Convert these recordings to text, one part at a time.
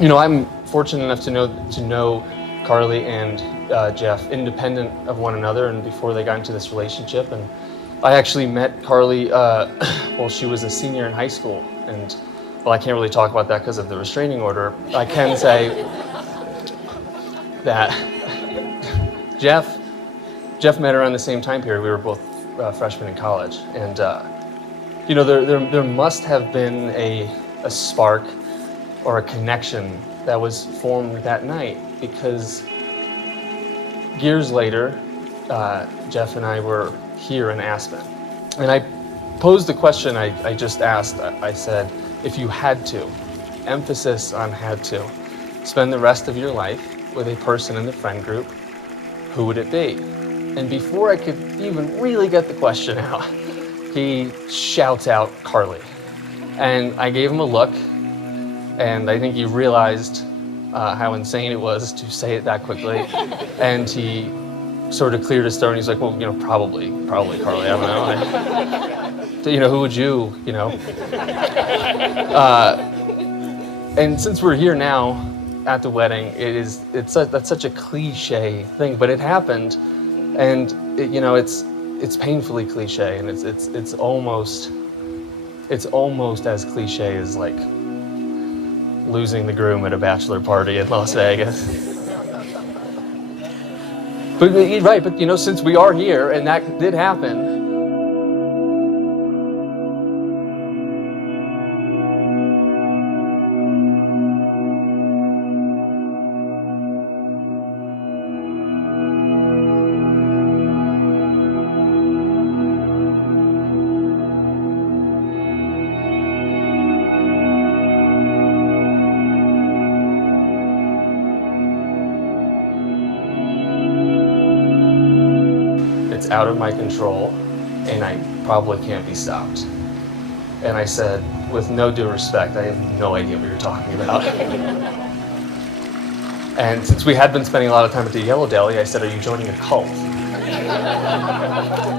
I'm fortunate enough to know Carley and Jeff independent of one another and before they got into this relationship. And I actually met Carley while she was a senior in high school. And well, I can't really talk about that because of the restraining order. I can say that Jeff met around the same time period. We were both freshmen in college. And there must have been a spark or a connection that was formed that night, because years later, Jeff and I were here in Aspen. And I posed the question I just asked. I said, if you had to, emphasis on had to, spend the rest of your life with a person in the friend group, who would it be? And before I could even really get the question out, he shouts out Carley. And I gave him a look, and I think he realized how insane it was to say it that quickly. And he sort of cleared his throat, and he's like, well, probably Carley, I don't know. Who would you, And since we're here now at the wedding, that's such a cliche thing, but it happened. And it's painfully cliche, and it's almost as cliche as like losing the groom at a bachelor party in Las Vegas. But right, but since we are here and that did happen, out of my control, and I probably can't be stopped. And I said, with no due respect, I have no idea what you're talking about. And since we had been spending a lot of time at the Yellow Deli, I said, are you joining a cult?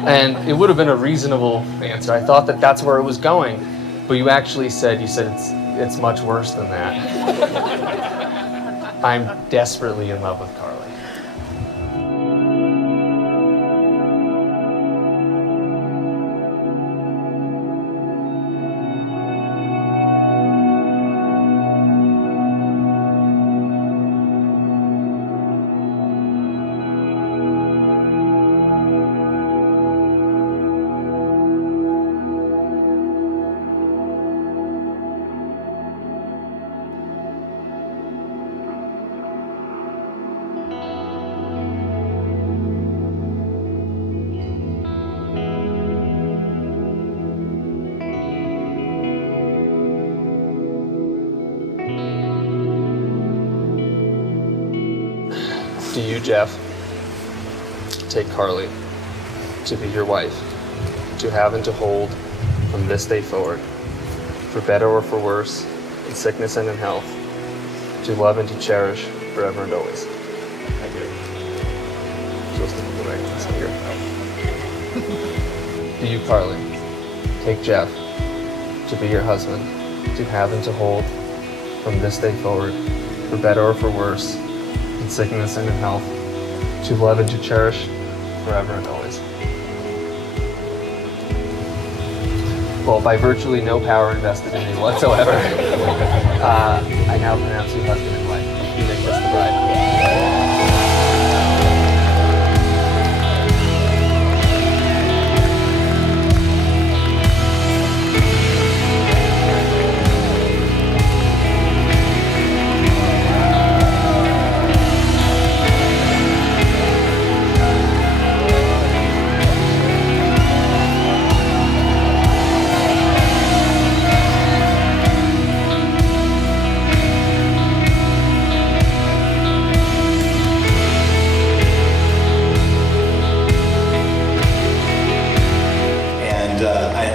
And it would have been a reasonable answer. I thought that that's where it was going, but you said it's much worse than that. I'm desperately in love with Carley. Do you, Jeff, take Carley to be your wife, to have and to hold from this day forward, for better or for worse, in sickness and in health, to love and to cherish forever and always? I do. Supposed to put the right here. Do you, Carley, take Jeff to be your husband, to have and to hold from this day forward, for better or for worse, in sickness and in health, to love and to cherish forever and always? Well, by virtually no power invested in me whatsoever, I now pronounce you husband and wife. You may kiss the bride.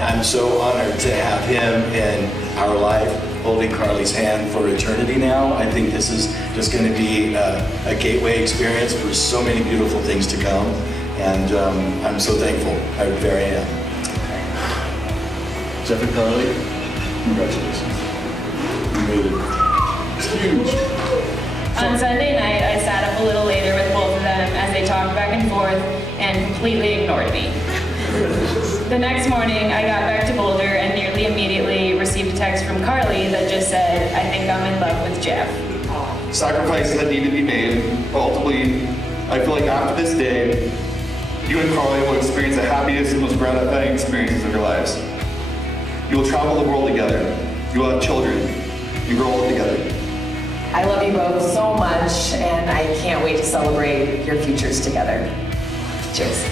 I'm so honored to have him in our life, holding Carley's hand for eternity now. I think this is just going to be a gateway experience for so many beautiful things to come, and I'm so thankful. I very am. Jeff and Carley, congratulations. You made it. It's huge. On Sunday night, I sat up a little later with both of them as they talked back and forth and completely ignored me. The next morning, I got back to Boulder and nearly immediately received a text from Carley that just said, "I think I'm in love with Jeff." Sacrifices that need to be made, but ultimately, I feel like after this day, you and Carley will experience the happiest and most gratifying experiences of your lives. You will travel the world together. You will have children. You grow old together. I love you both so much, and I can't wait to celebrate your futures together. Cheers.